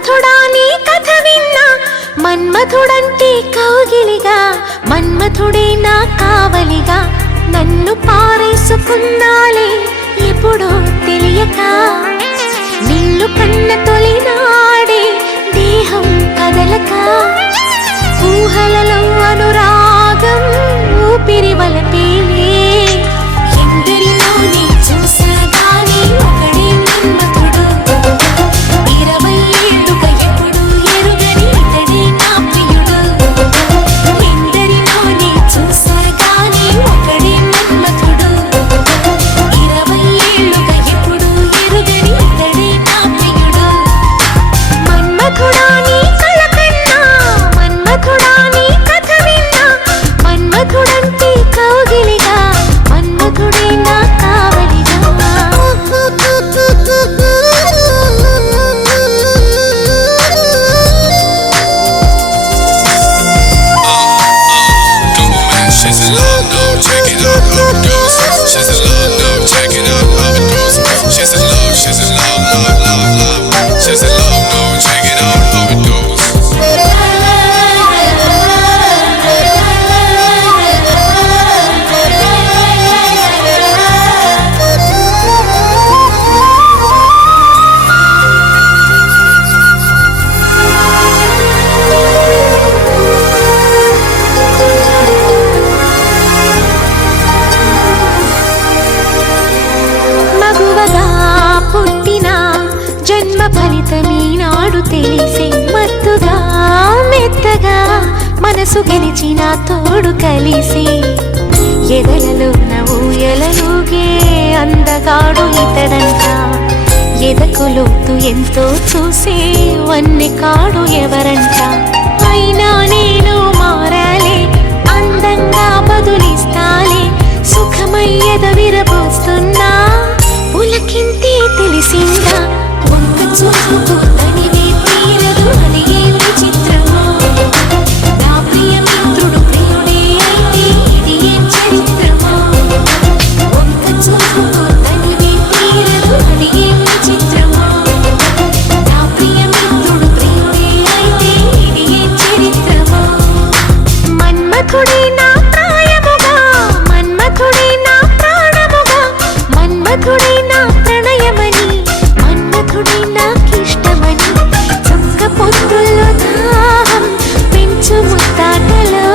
మన్మథుడా నీ కథ విన్నా, మన్మథుడంటే కౌగిలిగా, మన్మథుడే నా కావలిగా, నన్ను పారేసుకున్నాలే ఎప్పుడో తెలియక. నిన్ను కన్న తొలినాడే దేహం కదలక, ఊహలలో అనురాగం ఊపిరి వలపేలే. ఎందరిలో నీ చూసాగానే ఒకడే మన్మథుడు, 20 ఏళ్ళుగా ఎప్పుడు ఎరుగని ఇతడే నా ప్రియుడు. ఎందరిలో నీ చూసాగానే ఒకడే మన్మథుడు, 20 ఏళ్ళుగా ఎప్పుడు ఎరుగని ఇతడే నా ప్రియుడు. మన్మథుడా నీ కల కన్నా, మన్మథుడా నీ కథ విన్నా, మన్మథుడంటే కౌగిలిగా, మన్మథుడే నా కావలిగా. She's in love now, check it out, how it goes. She's in love now, check it out, how it goes. She's in love, love, love, love. She's in love now, check it out, how it goes. మగువగా పుట్టిన జన్మ ఫలితమీనాడు తెలిసే, మత్తుగా మెత్తగా మనసు గెలిచిన తోడు కలిసి, ఎదలలోన ఊయలలుగే అందగాడు ఇతడంట. ఎదకులోతు ఎంతో చూసే వన్నె కాడు ఎవరంట. అయినా నేను మారాలే, అందంగా బదులిస్తాలే, సుఖమయ్యద విరబోస్తున్నా పులకింతే తెలిసిందా. ఒక్క చూపుకు తనివే తీరదు అని ఏం విచిత్రమో, నా ప్రియ మిత్రుడు ప్రియుడే అయితే ఇది ఏం చరిత్రమో. ఒక్క చూపుకు తనివే తీరదు అని ఏం విచిత్రమో, నా ప్రియ మిత్రుడు ప్రియుడే అయితే ఇది ఏం చరిత్రమో. మన్మథుడే నా ప్రాయముగా, మన్మథుడే నా ప్రాణముగా, మన్మథుడే నా ప్రణయమని, మన్మథుడే నాకిష్టమని. చుక్క పొద్దుల్లో దాహం పెంచు ముత్తాటలో